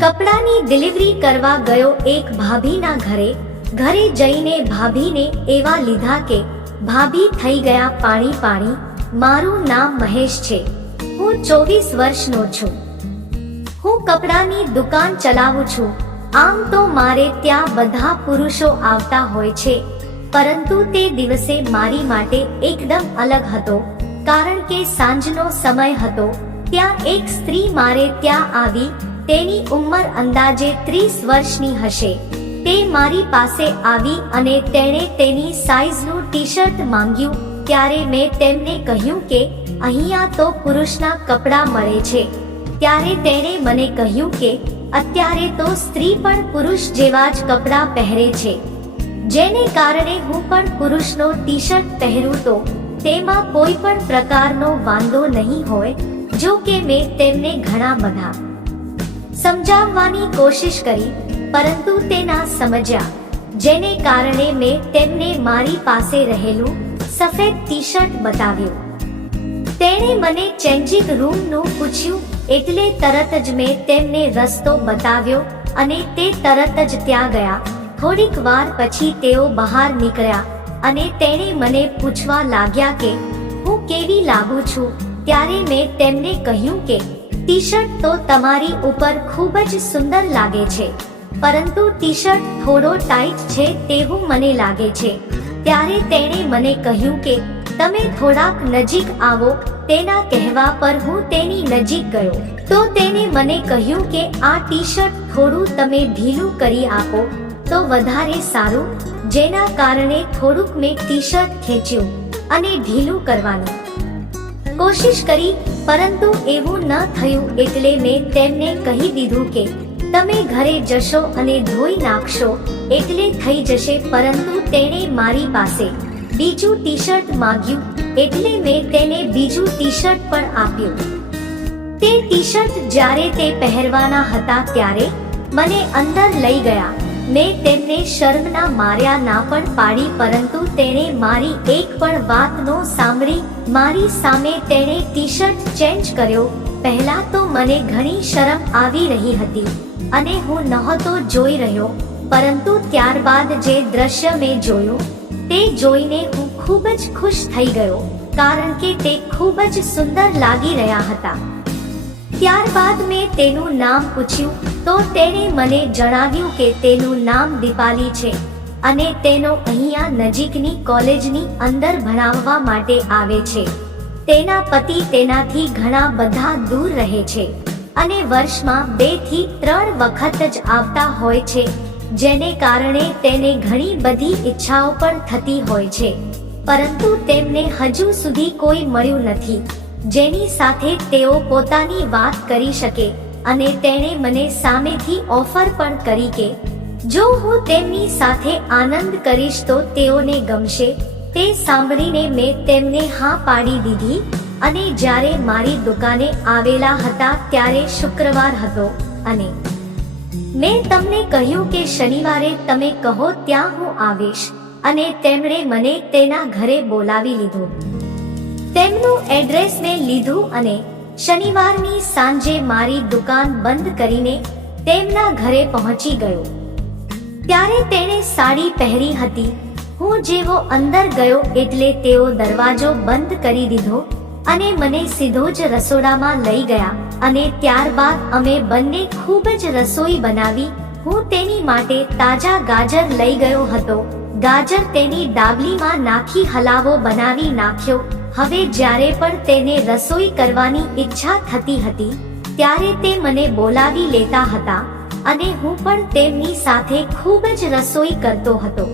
કપડાની ડિલિવરી કરવા ગયો એક ભાભીના ઘરે. ઘરે જઈને ભાભીને એવા લીધા કે, ભાભી થઈ ગયા પાણી પાણી. મારું નામ મહેશ છે. હું ચોવીસ વર્ષનો છું. હું કપડાની દુકાન ચલાવું છું. આમ તો મારે ત્યાં બધા પુરુષો આવતા હોય છે. પરંતુ તે દિવસે મારી માટે એકદમ અલગ હતો. કારણ કે સાંજનો સમય હતો. ત્યાં એક સ્ત્રી મારે ત્યાં આવી તેની ઉંમર અંદાજે ત્રીસ વર્ષની હશે. તે મારી પાસે આવી અને તેણે તેની સાઈઝનું ટી શર્ટ માંગ્યું, ત્યારે મેં તેમને કહ્યું કે અહીંયા તો પુરુષના કપડાં મળે છે. ત્યારે તેણે મને કહ્યું કે અત્યારે તો સ્ત્રી પણ પુરુષ જેવા જ કપડાં પહેરે છે. જેને કારણે હું પણ પુરુષનો ટી શર્ટ પહેરું તો તેમાં કોઈ પણ પ્રકારનો વાંધો નહીં હોય, જો કે મેં તેમને ઘણા બધા સમજાવવાની કોશિશ કરી, પરંતુ તે ના સમજ્યા. જેને કારણે મેં તેમને મારી પાસે રહેલું સફેદ ટી શર્ટ બતાવ્યું. તેણે મને ચેન્જિંગ રૂમનું પૂછ્યું, એટલે તરત જ મેં તેમને રસ્તો બતાવ્યો અને તે તરત જ ત્યાં ગયા. થોડીક વાર પછી તેઓ બહાર નીકળ્યા અને તેણે મને પૂછવા લાગ્યા કે, હું કેવી લાગુ છું? ત્યારે મેં તેમને કહ્યું કે ટી શર્ટ તો તમારી ઉપર ખૂબ જ સુંદર લાગે છે. પરંતુ ટી શર્ટ થોડો ટાઈટ છે તેવું મને લાગે છે. ત્યારે તેણે મને કહ્યું કે, તમે થોડાક નજીક આવો, તેના કહેવા પર હું તેની નજીક ગયો. તો તેણે મને કહ્યું કે, આ ટી શર્ટ થોડું તમે ઢીલું કરી આપો, તો વધારે સારું. જેના કારણે થોડુંક મેં ટી શર્ટ ખેંચ્યું અને ઢીલું કરવાનું. કોશિશ કરી, પરંતુ એવું ન થયું એટલે મેં તેમને કહી દીધું કે, તમે ઘરે જશો અને ધોઈ નાખશો એટલે થઈ જશે, પરંતુ તેણે મારી પાસે બીજું ટી શર્ટ માંગ્યું એટલે મેં તેને બીજું ટી શર્ટ પણ આપ્યું. તે ટી શર્ટ જ્યારે તે પહેરવાના હતા ત્યારે મને અંદર લઈ ગયા. મેં તેમને શર્મના માર્યા ના પણ પાડી, પરંતુ તેણે મારી એક પણ વાત નો સાંભળી. મારી સામે તેણે ટી શર્ટ ચેન્જ કર્યો. પહેલા તો મને ઘણી શરમ આવી રહી હતી અને હું નહોતો જોઈ રહ્યો, પરંતુ ત્યારબાદ જે દ્રશ્ય મેં જોયું, તે જોઈને હું ખૂબ જ ખુશ થઈ ગયો, કારણ કે તે ખૂબ જ સુંદર લાગી રહ્યા હતા. ત્યારબાદ મેં તેનું નામ પૂછ્યું તો તેણે મને જણાવ્યું કે તેનું નામ દીપાલી છે અને તેનો અહીંયા નજીકની કોલેજની અંદર ભણાવવા માટે આવે છે. તેના પતિ તેનાથી ઘણા બધા દૂર રહે છે અને વર્ષમાં બેથી ત્રણ વખત જ આવતા હોય છે, જેને કારણે તેને ઘણી બધી ઈચ્છાઓ પણ થતી હોય છે. પરંતુ તેમને હજુ સુધી કોઈ મળ્યું નથી. જેની સાથે તેઓ પોતાની વાત કરી શકે અને તેણે મને સામેથી ઓફર પણ કરી કે, જો હું તેમની સાથે આનંદ કરીશ તો તેઓને ગમશે. તે સાંભળીને મેં તેમને હા પાડી દીધી અને જ્યારે મારી દુકાને આવેલા હતા ત્યારે શુક્રવાર હતો અને મેં તમને કહ્યું કે શનિવારે તમે કહો ત્યાં હું આવીશ અને તેમણે મને તેના ઘરે બોલાવી લીધો. તેમનું એડ્રેસ મેં લીધું અને શનિવારની સાંજે મારી દુકાન બંધ કરીને તેમના ઘરે પહોંચી ગયો. ત્યારે તેણે સાડી પહેરી હતી. હું જેવો અંદર ગયો એટલે તેઓ દરવાજો બંધ કરી દીધો અને મને સીધો જ રસોડામાં લઈ ગયા અને ત્યારબાદ અમે બંને ખૂબ જ રસોઈ બનાવી. હું તેની માટે તાજા ગાજર લઈ ગયો હતો. ગાજર તેની ડાબલીમાં નાખી હલાવો બનાવી નાખ્યો. હવે જ્યારે પણ તેને રસોઈ કરવાની ઈચ્છા થતી હતી, ત્યારે તે મને બોલાવી લેતા હતા અને હું પણ તેમની સાથે ખૂબ જ રસોઈ કરતો હતો.